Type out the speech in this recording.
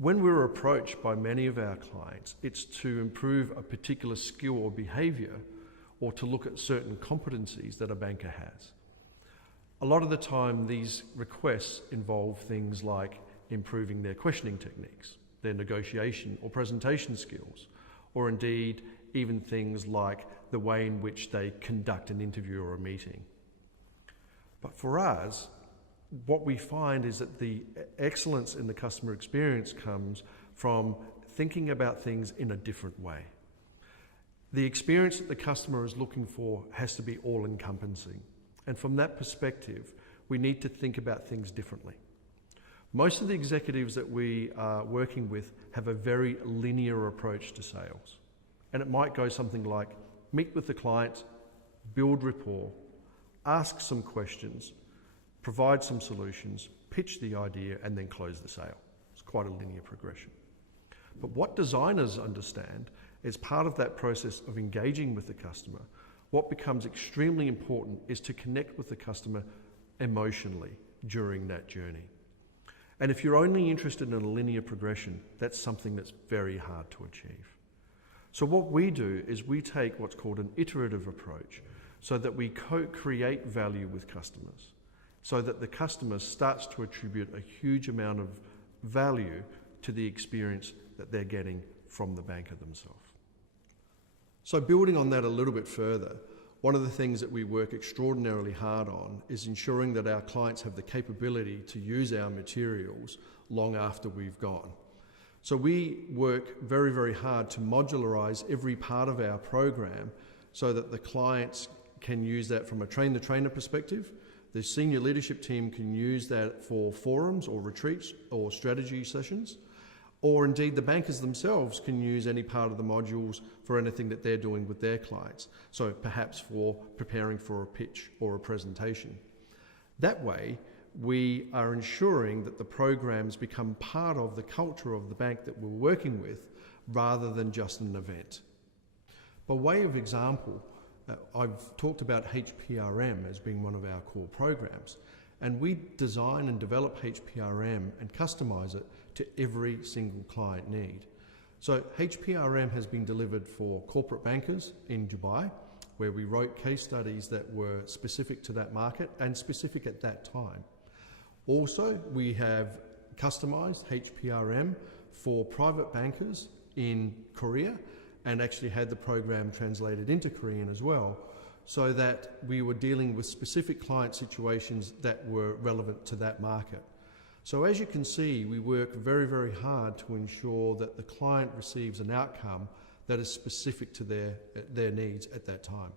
When we're approached by many of our clients, it's to improve a particular skill or behaviour or to look at certain competencies that a banker has. A lot of the time these requests involve things like improving their questioning techniques, their negotiation or presentation skills, or indeed even things like the way in which they conduct an interview or a meeting. But for us, what we find is that the excellence in the customer experience comes from thinking about things in a different way. The experience that the customer is looking for has to be all-encompassing. And from that perspective, we need to think about things differently. Most of the executives that we are working with have a very linear approach to sales. And it might go something like, meet with the client, build rapport, ask some questions, provide some solutions, pitch the idea, and then close the sale. It's quite a linear progression. But what designers understand is part of that process of engaging with the customer, what becomes extremely important is to connect with the customer emotionally during that journey. And if you're only interested in a linear progression, that's something that's very hard to achieve. So what we do is we take what's called an iterative approach so that we co-create value with customers, so that the customer starts to attribute a huge amount of value to the experience that they're getting from the banker themselves. So building on that a little bit further, one of the things that we work extraordinarily hard on is ensuring that our clients have the capability to use our materials long after we've gone. So we work very, very hard to modularize every part of our program so that the clients can use that from a train-the-trainer perspective. The senior leadership team can use that for forums or retreats or strategy sessions, or indeed the bankers themselves can use any part of the modules for anything that they're doing with their clients. So perhaps for preparing for a pitch or a presentation. That way, we are ensuring that the programs become part of the culture of the bank that we're working with rather than just an event. By way of example, I've talked about HPRM as being one of our core programs, and we design and develop HPRM and customize it to every single client need. So HPRM has been delivered for corporate bankers in Dubai, where we wrote case studies that were specific to that market and specific at that time. Also, we have customized HPRM for private bankers in Korea and actually had the program translated into Korean as well, so that we were dealing with specific client situations that were relevant to that market. So as you can see, we work very, very hard to ensure that the client receives an outcome that is specific to their needs at that time.